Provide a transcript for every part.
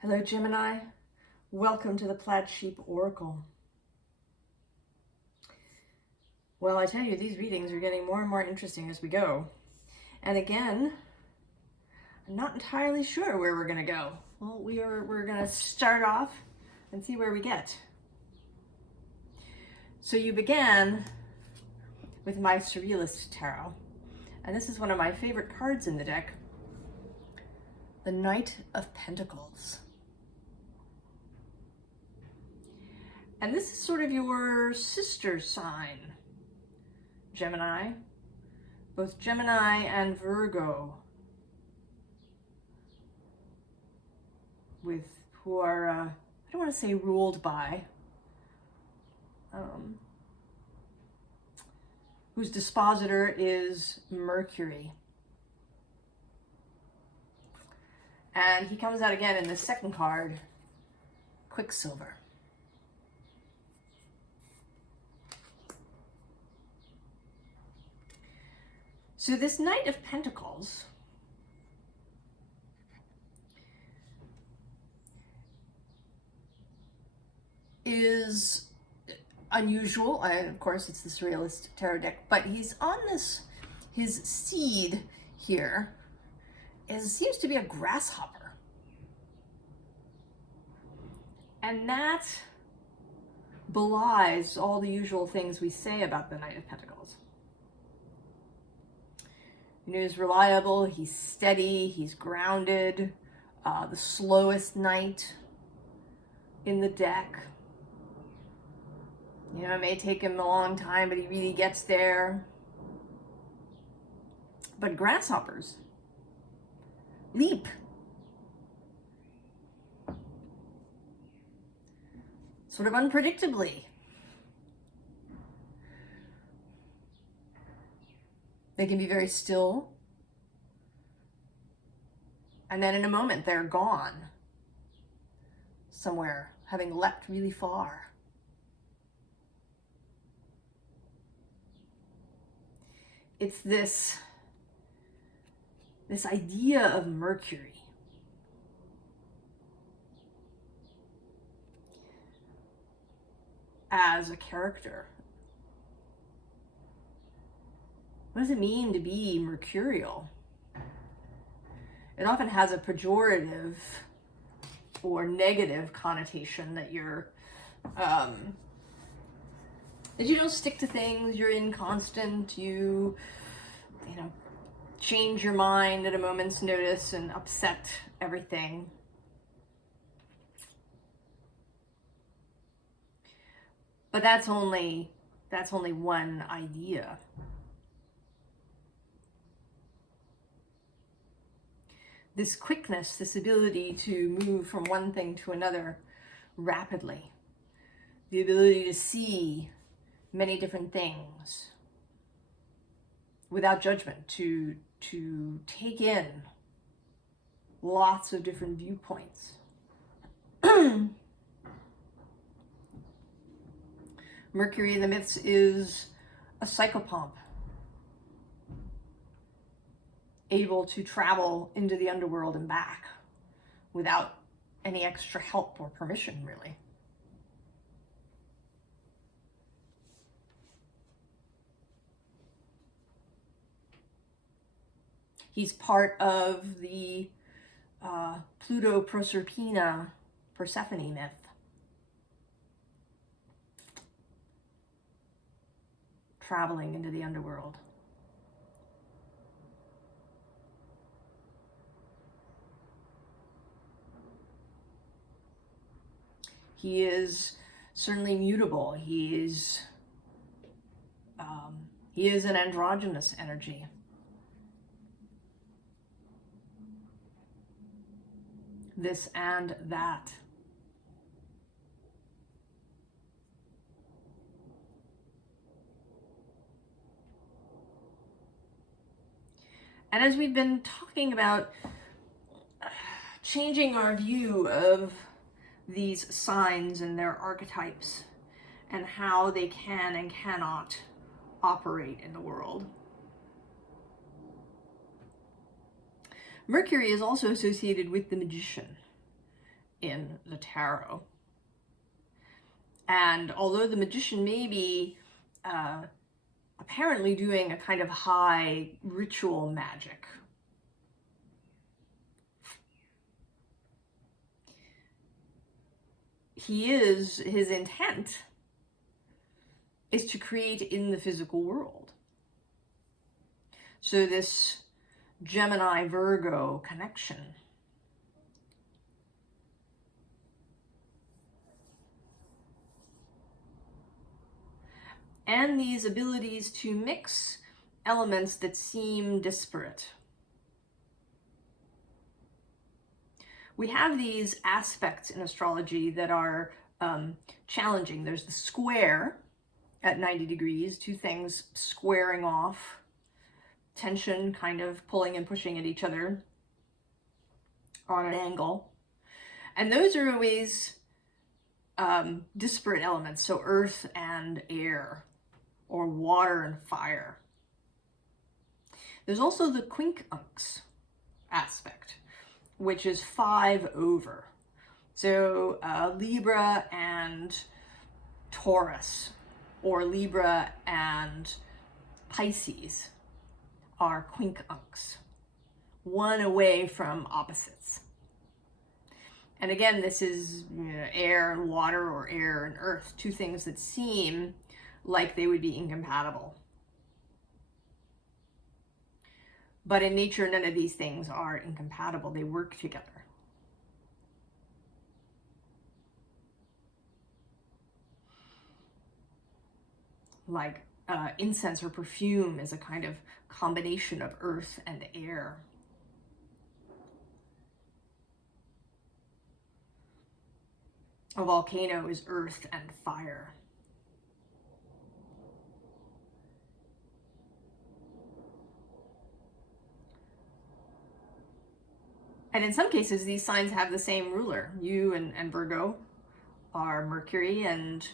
Hello, Gemini. Welcome to the Plaid Sheep Oracle. Well, I tell you, these readings are getting more and more interesting as we go. And again, I'm not entirely sure where we're going to go. Well, we're going to start off and see where we get. So you began with my Surrealist Tarot. And this is one of my favorite cards in the deck. The Knight of Pentacles. And this is sort of your sister sign, Gemini. Both Gemini and Virgo, who are, I don't want to say ruled by, whose dispositor is Mercury. And he comes out again in the second card, Quicksilver. So this Knight of Pentacles is unusual, and of course it's the Surrealist Tarot deck, but he's on this, his seed here seems to be a grasshopper. And that belies all the usual things we say about the Knight of Pentacles. You know, he's reliable, he's steady, he's grounded, the slowest knight in the deck. You know, it may take him a long time, but he really gets there. But grasshoppers leap. Sort of unpredictably. They can be very still. And then in a moment, they're gone somewhere, having leapt really far. It's this idea of Mercury. As a character. What does it mean to be mercurial? It often has a pejorative or negative connotation that you're, that you don't stick to things, you're inconstant, you know, change your mind at a moment's notice and upset everything. But that's only one idea. This quickness, this ability to move from one thing to another rapidly, the ability to see many different things without judgment, to take in lots of different viewpoints. Mercury in the myths is a psychopomp, able to travel into the underworld and back without any extra help or permission, really. He's part of the Pluto-Proserpina Persephone myth. Traveling into the underworld. He is certainly mutable. He is an androgynous energy. This and that. And as we've been talking about changing our view of these signs and their archetypes and how they can and cannot operate in the world, Mercury is also associated with the magician in the tarot. And although the magician may be apparently doing a kind of high ritual magic, his intent is to create in the physical world. So this Gemini Virgo connection and these abilities to mix elements that seem disparate. We have these aspects in astrology that are challenging. There's the square at 90 degrees, two things squaring off, tension kind of pulling and pushing at each other on an angle. And those are always disparate elements, so earth and air, or water and fire. There's also the quincunx aspect, which is 5 over. So Libra and Taurus, or Libra and Pisces are quincunx, one away from opposites. And again, this is air and water, or air and earth, two things that seem like they would be incompatible. But in nature, none of these things are incompatible. They work together. Like incense or perfume is a kind of combination of earth and air. A volcano is earth and fire. And in some cases, these signs have the same ruler. You and Virgo are Mercury, and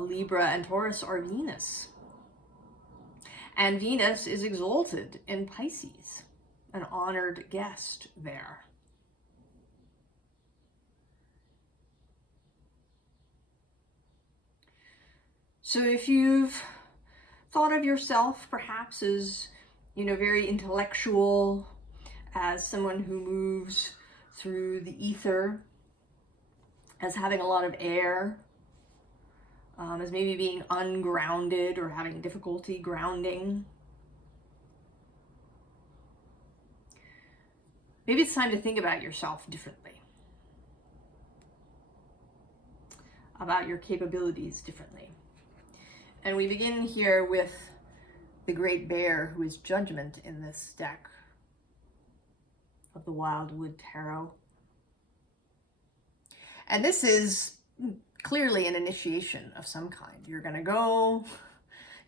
Libra and Taurus are Venus. And Venus is exalted in Pisces, an honored guest there. So if you've thought of yourself perhaps as, very intellectual, as someone who moves through the ether, as having a lot of air, as maybe being ungrounded or having difficulty grounding, maybe it's time to think about yourself differently, about your capabilities differently. And we begin here with the Great Bear, who is Judgment in this deck of the Wildwood Tarot. And this is clearly an initiation of some kind. You're gonna go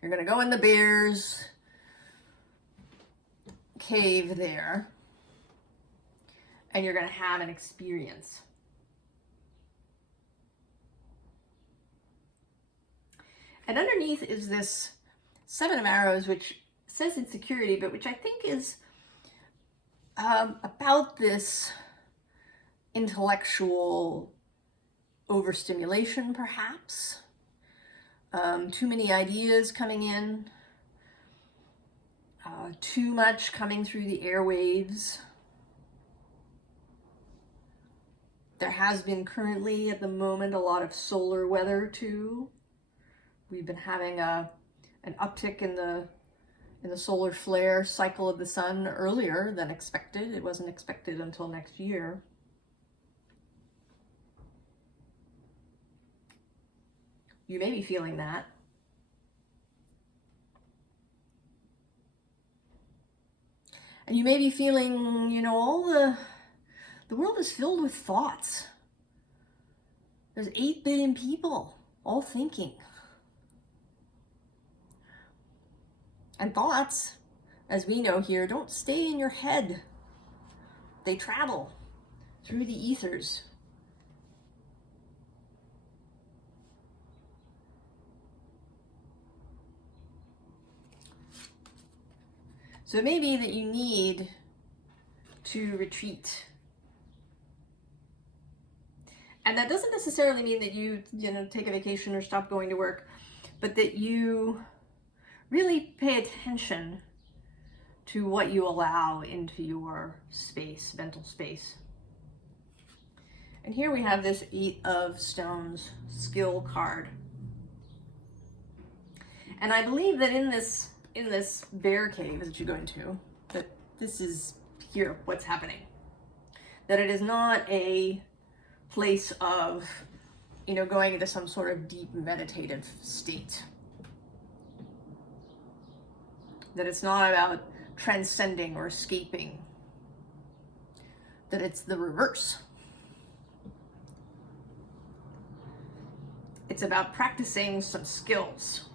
in the bear's cave there, and you're gonna have an experience. And underneath is this 7 of Arrows, which says insecurity, but which I think is about this intellectual overstimulation, perhaps. Too many ideas coming in, too much coming through the airwaves. There has been currently at the moment a lot of solar weather too. We've been having an uptick in the solar flare cycle of the sun earlier than expected. It wasn't expected until next year. You may be feeling that. And you may be feeling, all the world is filled with thoughts. There's 8 billion people all thinking. And thoughts, as we know here, don't stay in your head. They travel through the ethers. So it may be that you need to retreat And that doesn't necessarily mean that you take a vacation or stop going to work, but that you really pay attention to what you allow into your space, mental space. And here we have this 8 of Stones skill card. And I believe that in this bear cave that you go into, that this is here what's happening. That it is not a place of, going into some sort of deep meditative state. That it's not about transcending or escaping. That it's the reverse. It's about practicing some skills.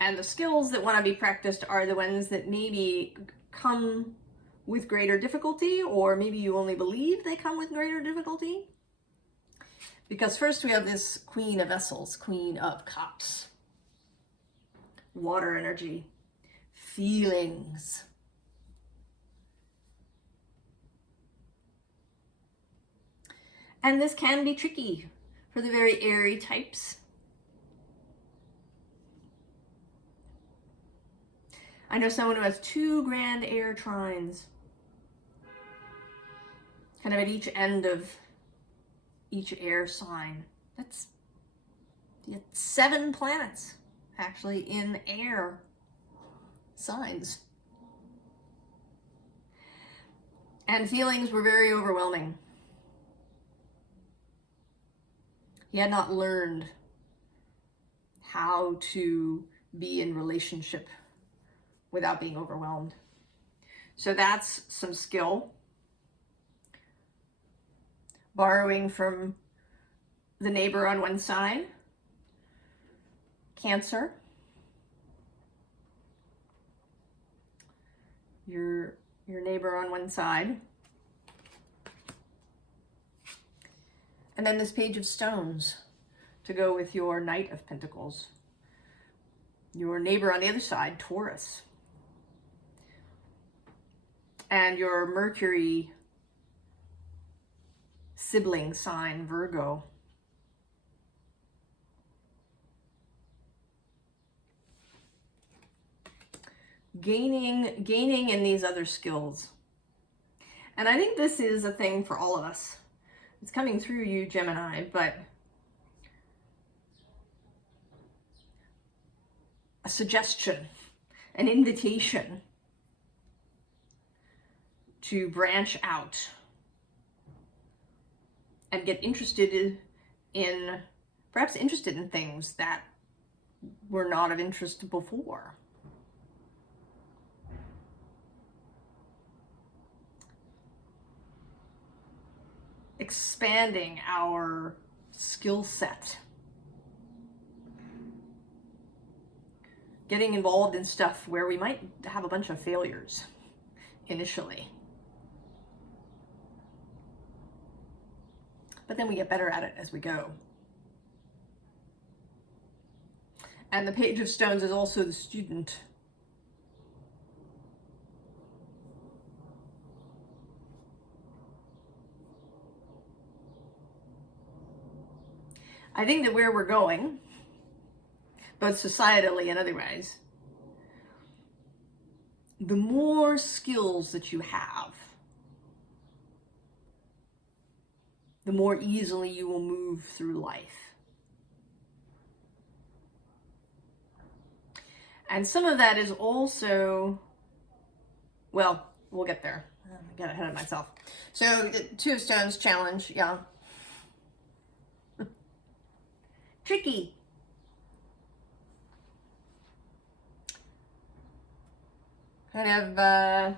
And the skills that want to be practiced are the ones that maybe come with greater difficulty, or maybe you only believe they come with greater difficulty. Because first we have this Queen of Vessels, Queen of Cups. Water energy, feelings. And this can be tricky for the very airy types. I know someone who has 2 grand air trines, kind of at each end of each air sign. That's 7 planets, actually, in air signs. And feelings were very overwhelming. He had not learned how to be in relationship without being overwhelmed. So that's some skill. Borrowing from the neighbor on one side, Cancer. Your neighbor on one side. And then this Page of Stones to go with your Knight of Pentacles. Your neighbor on the other side, Taurus. And your Mercury sibling sign, Virgo. Gaining in these other skills. And I think this is a thing for all of us. It's coming through you, Gemini, but a suggestion, an invitation to branch out and get interested in, perhaps interested in things that were not of interest before. Expanding our skill set. Getting involved in stuff where we might have a bunch of failures initially. But then we get better at it as we go. And the Page of Stones is also the student. I think that where we're going, both societally and otherwise, the more skills that you have, the more easily you will move through life. And some of that is also, well, we'll get there. I got ahead of myself. So the 2 of Stones challenge, yeah. Tricky. Kind of,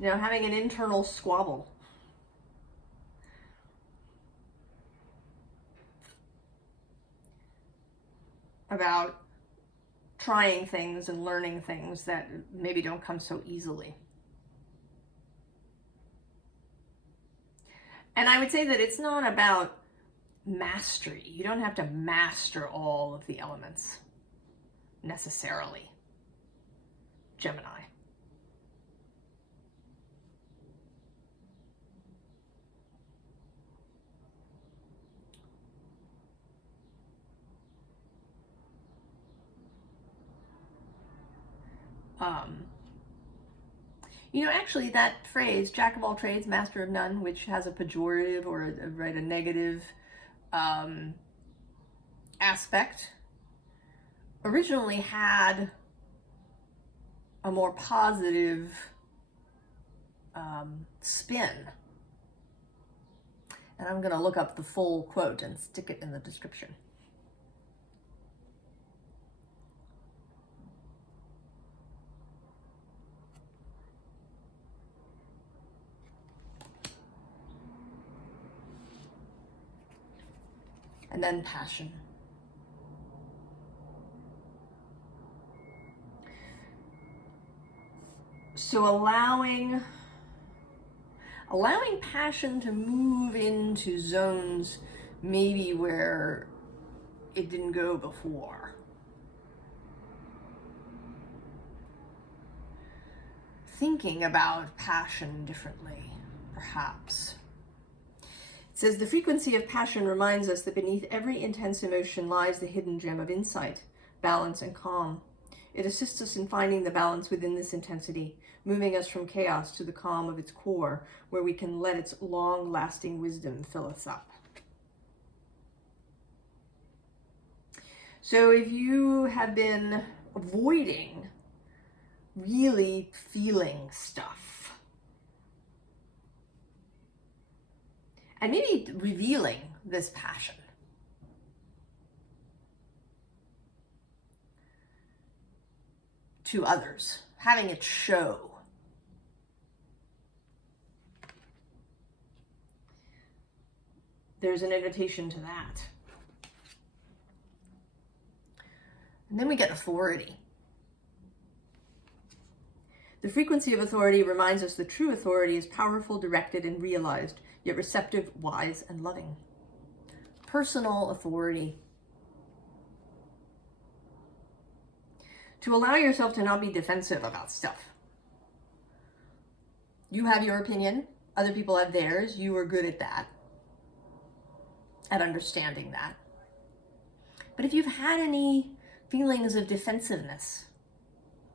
having an internal squabble. About trying things and learning things that maybe don't come so easily. And I would say that it's not about mastery. You don't have to master all of the elements necessarily Gemini. You know, actually that phrase, jack of all trades, master of none, which has a pejorative or a negative aspect, originally had a more positive spin. And I'm going to look up the full quote and stick it in the description. And then passion. So allowing passion to move into zones maybe where it didn't go before. Thinking about passion differently, perhaps. It says, the frequency of passion reminds us that beneath every intense emotion lies the hidden gem of insight, balance, and calm. It assists us in finding the balance within this intensity, moving us from chaos to the calm of its core, where we can let its long-lasting wisdom fill us up. So if you have been avoiding really feeling stuff, and maybe revealing this passion, to others, having it show, there's an invitation to that. And then we get authority. The frequency of authority reminds us that true authority is powerful, directed, and realized, yet receptive, wise, and loving. Personal authority. To allow yourself to not be defensive about stuff. You have your opinion, other people have theirs, you are good at that, at understanding that. But if you've had any feelings of defensiveness,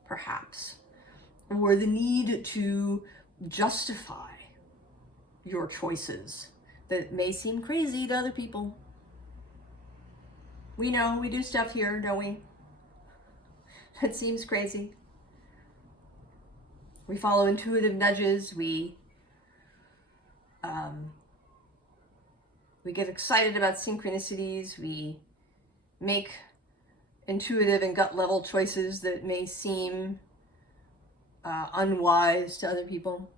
perhaps, or the need to justify your choices that may seem crazy to other people. We know, we do stuff here, don't we? That seems crazy. We follow intuitive nudges, we get excited about synchronicities, we make intuitive and gut level choices that may seem unwise to other people.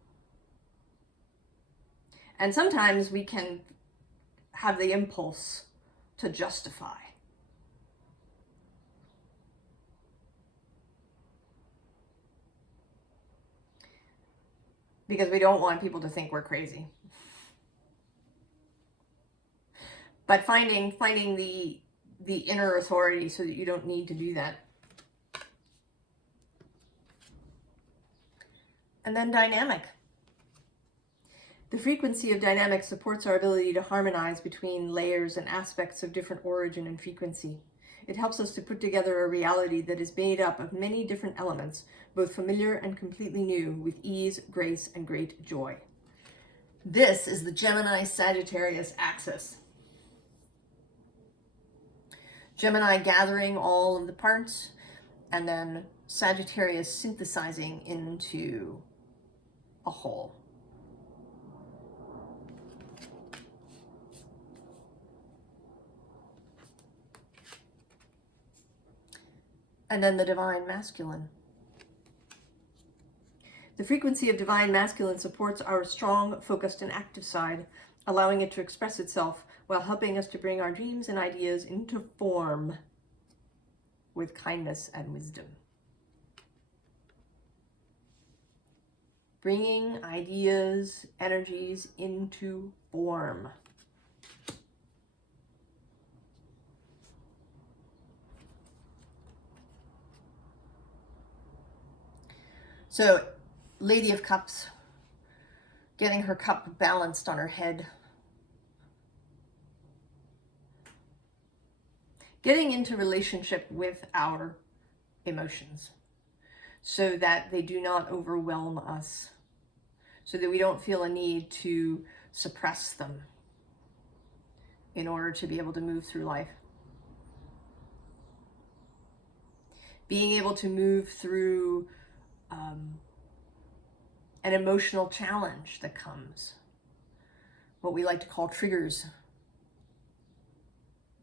And sometimes we can have the impulse to justify. Because we don't want people to think we're crazy. But finding the inner authority so that you don't need to do that. And then dynamic. The frequency of dynamic supports our ability to harmonize between layers and aspects of different origin and frequency. It helps us to put together a reality that is made up of many different elements, both familiar and completely new, with ease, grace, and great joy. This is the Gemini-Sagittarius axis. Gemini gathering all of the parts, and then Sagittarius synthesizing into a whole. And then the divine masculine. The frequency of divine masculine supports our strong, focused, and active side, allowing it to express itself while helping us to bring our dreams and ideas into form with kindness and wisdom. Bringing ideas, energies into form. So, Lady of Cups, getting her cup balanced on her head. Getting into relationship with our emotions so that they do not overwhelm us, so that we don't feel a need to suppress them in order to be able to move through life. Being able to move through an emotional challenge that comes, what we like to call triggers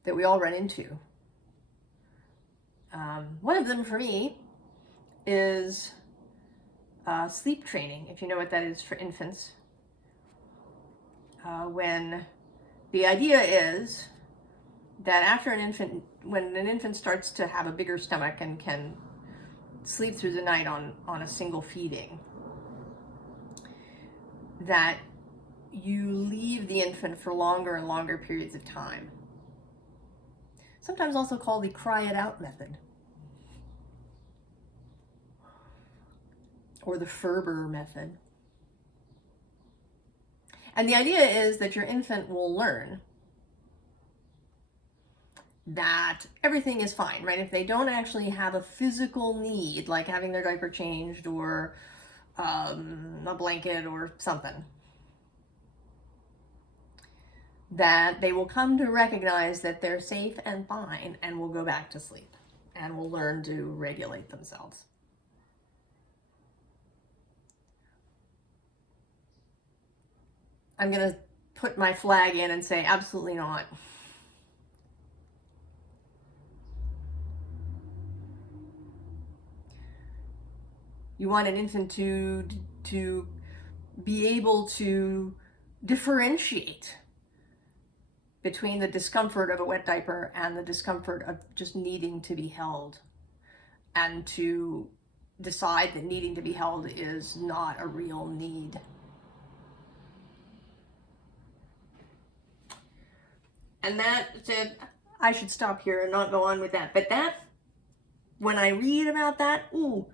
that we all run into. One of them for me is sleep training, if you know what that is for infants. When the idea is that after an infant, when an infant starts to have a bigger stomach and can sleep through the night on a single feeding, that you leave the infant for longer and longer periods of time. Sometimes also called the cry it out method, or the Ferber method. And the idea is that your infant will learn that everything is fine, right? If they don't actually have a physical need, like having their diaper changed or a blanket or something, that they will come to recognize that they're safe and fine and will go back to sleep and will learn to regulate themselves. I'm going to put my flag in and say absolutely not. You want an infant to be able to differentiate between the discomfort of a wet diaper and the discomfort of just needing to be held, and to decide that needing to be held is not a real need. And that said, I should stop here and not go on with that. But that, when I read about that, ooh,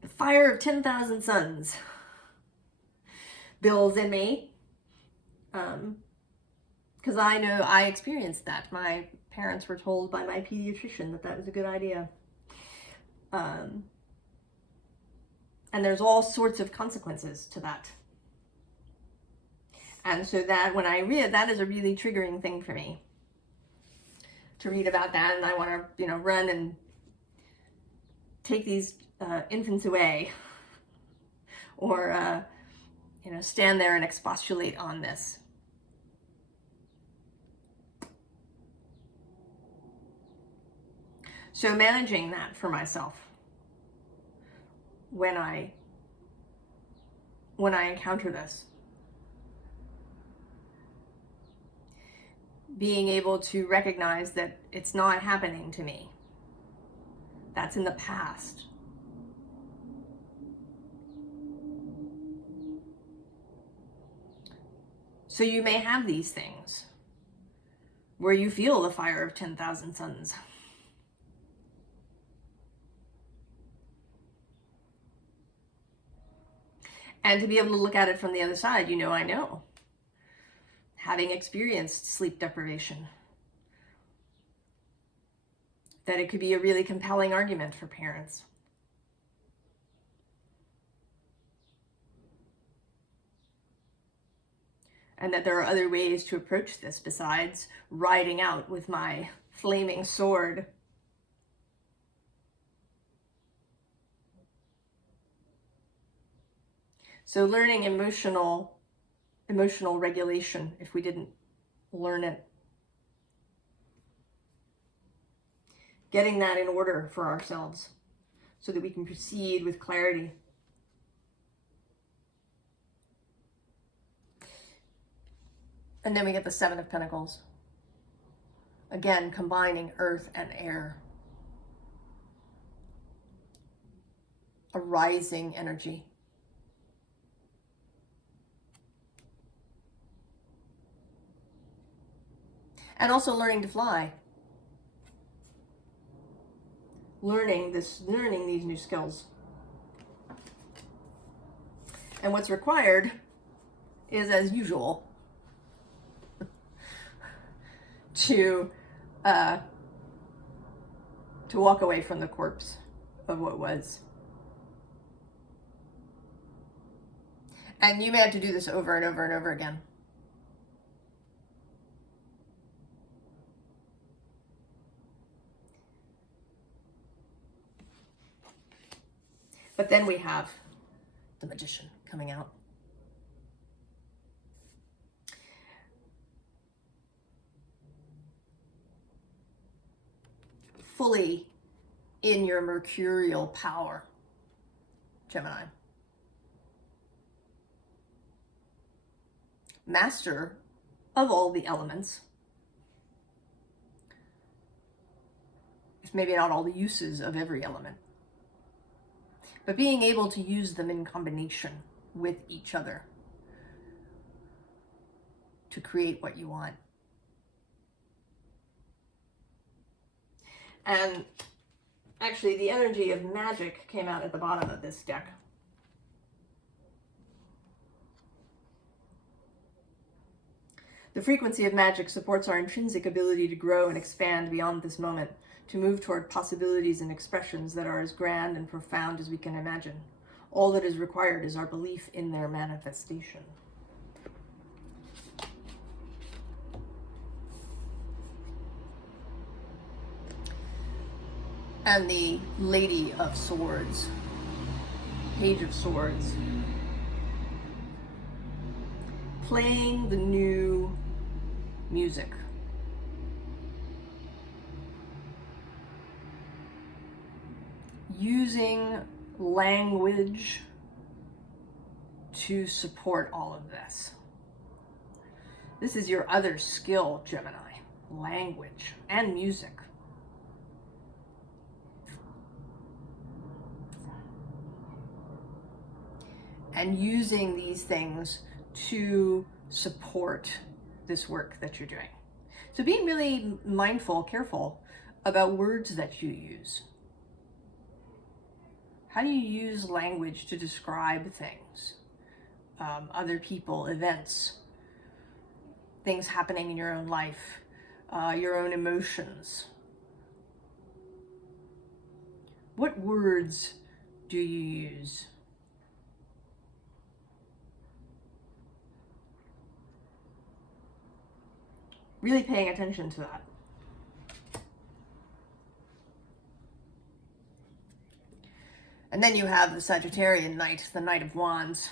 the fire of 10,000 suns builds in me. Because I know I experienced that. My parents were told by my pediatrician that that was a good idea. And there's all sorts of consequences to that. And so that when I read, that is a really triggering thing for me to read about that. And I want to, run and take these infants away, or, stand there and expostulate on this. So managing that for myself when I encounter this, being able to recognize that it's not happening to me. That's in the past. So you may have these things where you feel the fire of 10,000 suns. And to be able to look at it from the other side, I know, having experienced sleep deprivation, that it could be a really compelling argument for parents. And that there are other ways to approach this besides riding out with my flaming sword. So learning emotional regulation, if we didn't learn it. Getting that in order for ourselves so that we can proceed with clarity. And then we get the Seven of Pentacles. Again, combining earth and air. A rising energy. And also learning to fly. Learning these new skills. And what's required is, as usual, to walk away from the corpse of what was. And you may have to do this over and over and over again. But then we have the Magician coming out. Fully in your mercurial power, Gemini. Master of all the elements. If maybe not all the uses of every element, but being able to use them in combination with each other to create what you want. And actually, the energy of magic came out at the bottom of this deck. The frequency of magic supports our intrinsic ability to grow and expand beyond this moment, to move toward possibilities and expressions that are as grand and profound as we can imagine. All that is required is our belief in their manifestation. And the Lady of Swords, Page of Swords, playing the new music. Using language to support all of this. This is your other skill, Gemini. Language and music. And using these things to support this work that you're doing. So being really mindful, careful about words that you use. How do you use language to describe things? Other people, events, things happening in your own life, your own emotions. What words do you use? Really paying attention to that. And then you have the Sagittarian Knight, the Knight of Wands.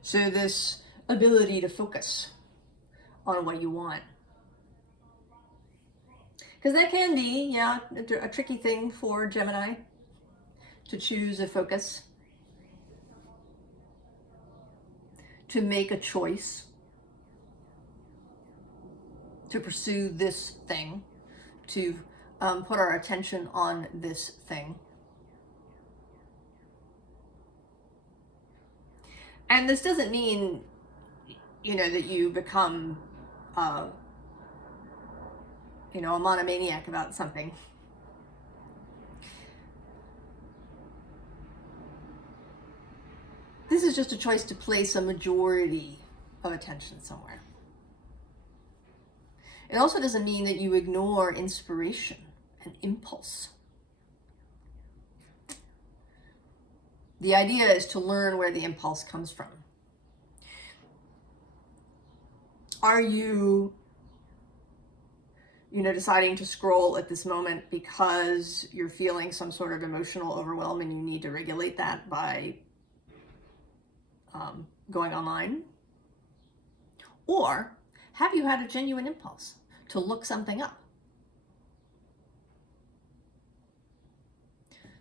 So this ability to focus on what you want. Because that can be, yeah, a tricky thing for Gemini to choose a focus, to make a choice, to pursue this thing, to put our attention on this thing. And this doesn't mean, you know, that you become, you know, a monomaniac about something. This is just a choice to place a majority of attention somewhere. It also doesn't mean that you ignore inspiration and impulse. The idea is to learn where the impulse comes from. Are you, deciding to scroll at this moment because you're feeling some sort of emotional overwhelm and you need to regulate that by going online? Or have you had a genuine impulse to look something up?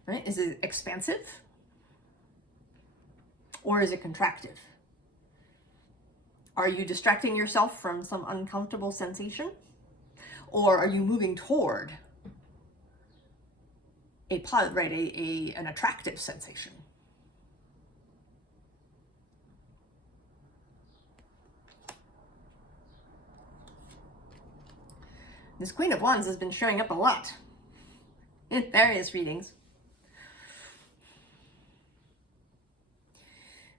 Right? Is it expansive? Or is it contractive? Are you distracting yourself from some uncomfortable sensation? Or are you moving toward an attractive sensation? This Queen of Wands has been showing up a lot in various readings.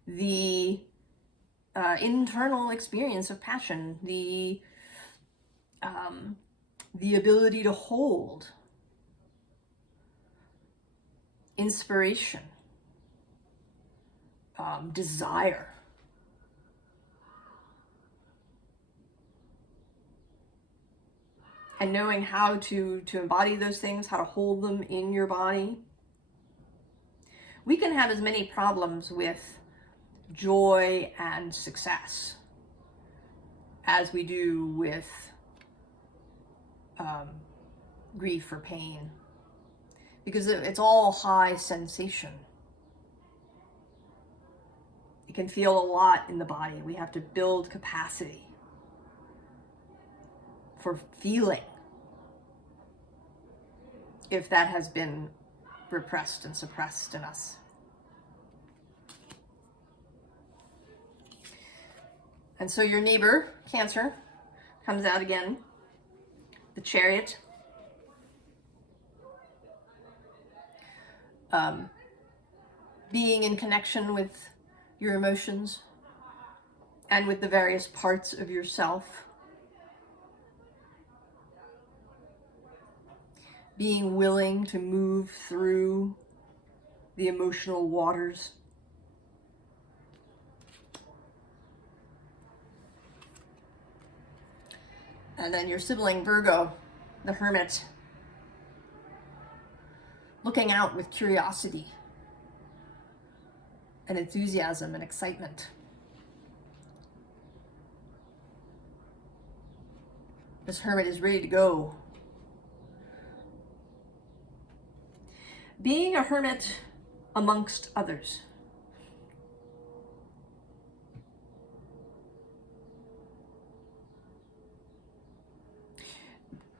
the internal experience of passion, the ability to hold inspiration, desire. And knowing how to embody those things, how to hold them in your body. We can have as many problems with joy and success as we do with grief or pain, because it's all high sensation. It can feel a lot in the body. We have to build capacity for feeling if that has been repressed and suppressed in us. And so your neighbor, Cancer, comes out again. The Chariot. Being in connection with your emotions and with the various parts of yourself. Being willing to move through the emotional waters. And then your sibling, Virgo, the Hermit, looking out with curiosity and enthusiasm and excitement. This Hermit is ready to go. Being a hermit amongst others.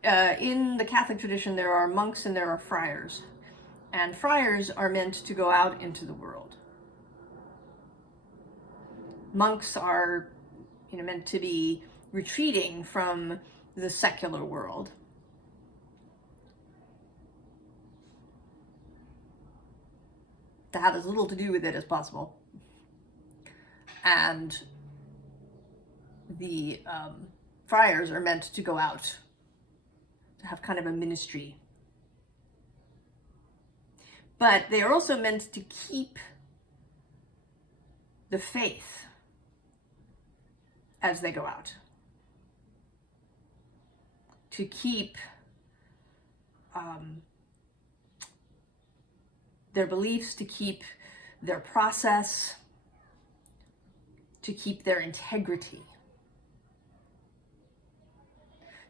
In the Catholic tradition, there are monks and there are friars. And friars are meant to go out into the world. Monks are, meant to be retreating from the secular world. To have as little to do with it as possible. And the friars are meant to go out, to have kind of a ministry. But they are also meant to keep the faith as they go out. To keep their beliefs, to keep their process, to keep their integrity.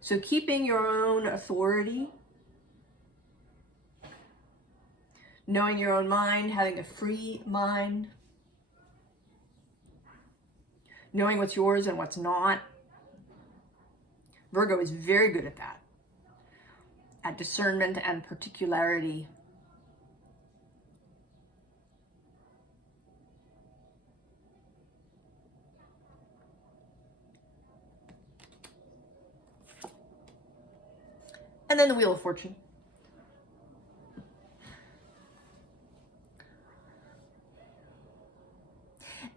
So keeping your own authority, knowing your own mind, having a free mind, knowing what's yours and what's not. Virgo is very good at that, at discernment and particularity. And then the Wheel of Fortune.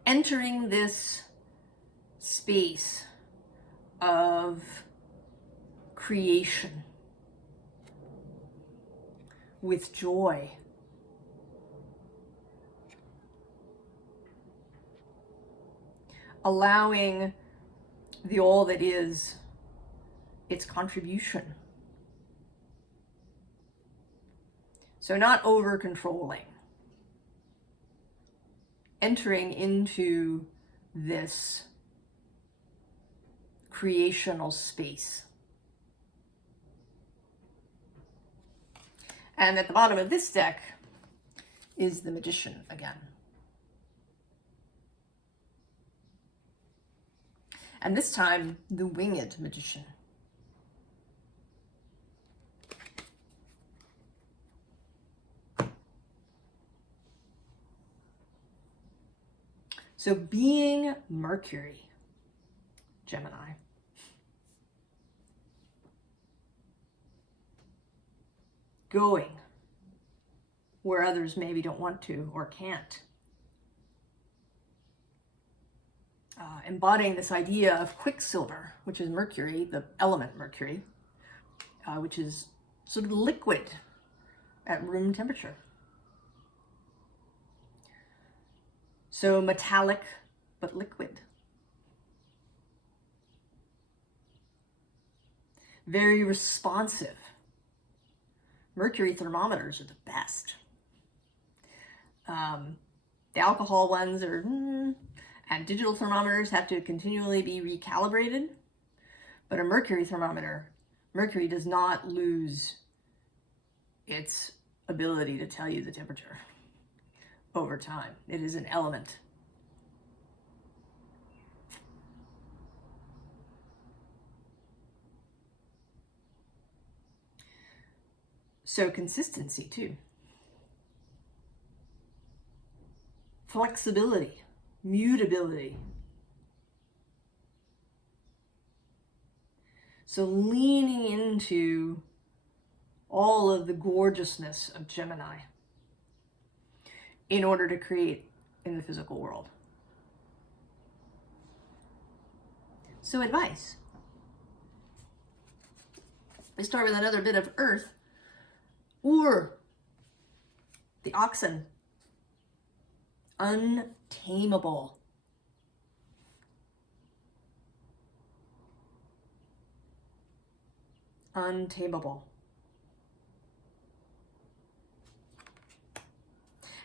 Entering this space of creation with joy. Allowing the all that is its contribution. So not over-controlling. Entering into this creational space. And at the bottom of this deck is the Magician again. And this time, the Winged Magician. So being Mercury, Gemini. Going where others maybe don't want to or can't. embodying this idea of quicksilver, which is Mercury, the element Mercury, which is sort of liquid at room temperature. So metallic, but liquid. Very responsive. Mercury thermometers are the best. The alcohol ones are, and digital thermometers have to continually be recalibrated. But a mercury thermometer, mercury does not lose its ability to tell you the temperature over time. It is an element. So consistency too. Flexibility, mutability. So leaning into all of the gorgeousness of Gemini in order to create in the physical world. So advice. We start with another bit of earth, or the oxen. Untamable. Untamable.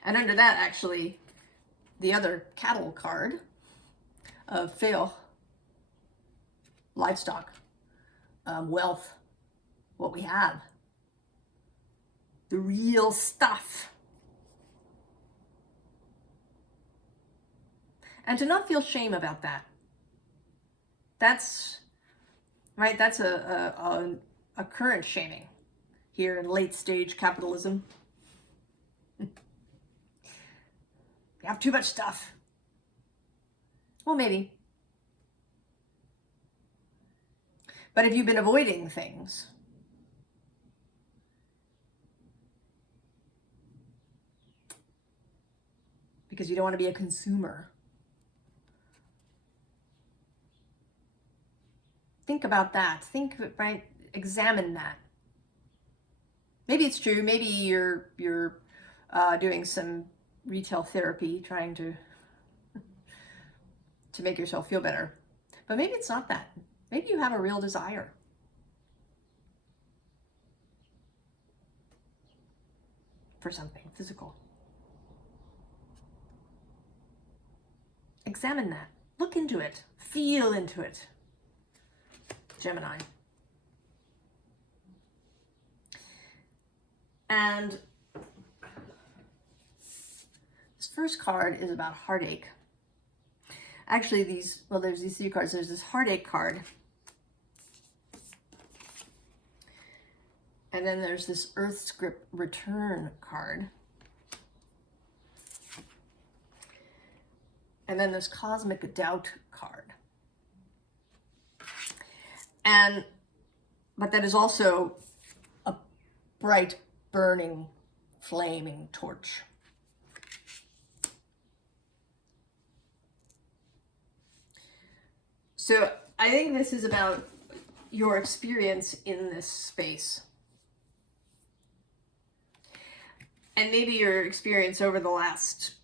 And under that, actually, the other cattle card of fail, livestock, wealth, what we have, the real stuff. And to not feel shame about that. That's, right, that's a current shaming here in late stage capitalism. You have too much stuff. Well, maybe. But if you've been avoiding things, because you don't want to be a consumer, think about that. Think, right? Examine that. Maybe it's true. Maybe you're doing some retail therapy, trying to make yourself feel better. But maybe it's not that. Maybe you have a real desire. For something physical. Examine that. Look into it. Feel into it. Gemini. And this first card is about heartache. Actually, there's these three cards. There's this heartache card. And then there's this Earth Script Return card. And then this Cosmic Doubt card. But that is also a bright, burning, flaming torch. So I think this is about your experience in this space. And maybe your experience over the last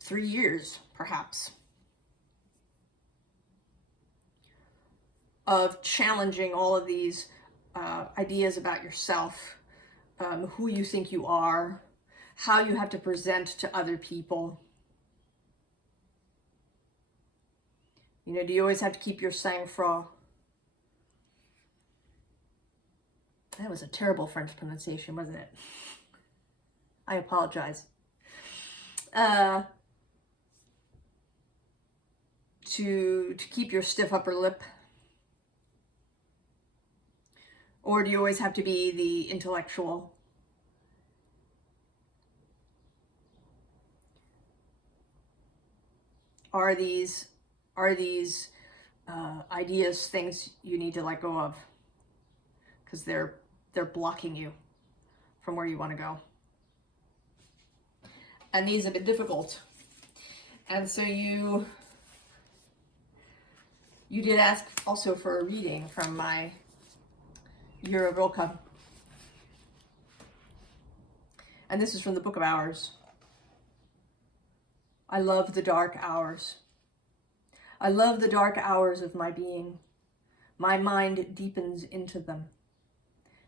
3 years, perhaps, of challenging all of these ideas about yourself, who you think you are, how you have to present to other people. You know, do you always have to keep your sang-froid? That was a terrible French pronunciation, wasn't it? I apologize. To keep your stiff upper lip? Or do you always have to be the intellectual? Are these ideas things you need to let go of? Because they're blocking you from where you want to go. And these have been difficult. And so you You did ask also for a reading from my Year of Rilke. And this is from the Book of Hours. I love the dark hours. I love the dark hours of my being. My mind deepens into them.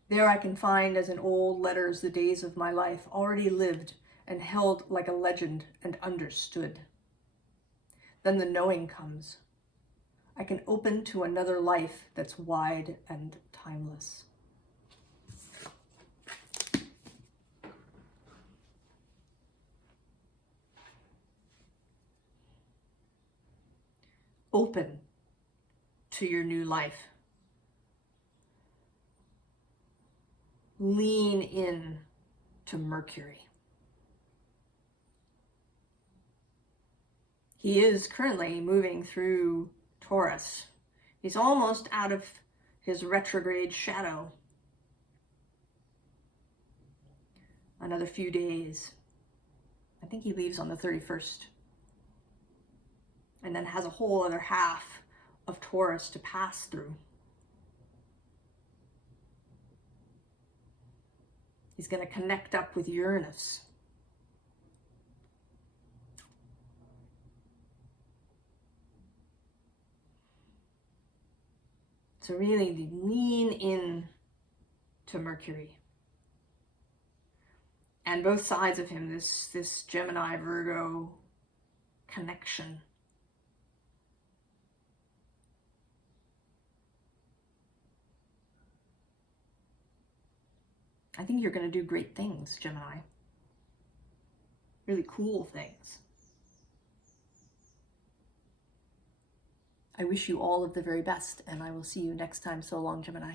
There I can find as in old letters the days of my life, already lived and held like a legend and understood. Then the knowing comes. I can open to another life that's wide and timeless. Open to your new life. Lean in to Mercury. He is currently moving through Taurus. He's almost out of his retrograde shadow. Another few days. I think he leaves on the 31st. And then has a whole other half of Taurus to pass through. He's going to connect up with Uranus. So really lean in to Mercury. And both sides of him, this Gemini, Virgo connection. I think you're going to do great things, Gemini. Really cool things. I wish you all of the very best, and I will see you next time. So long, Gemini.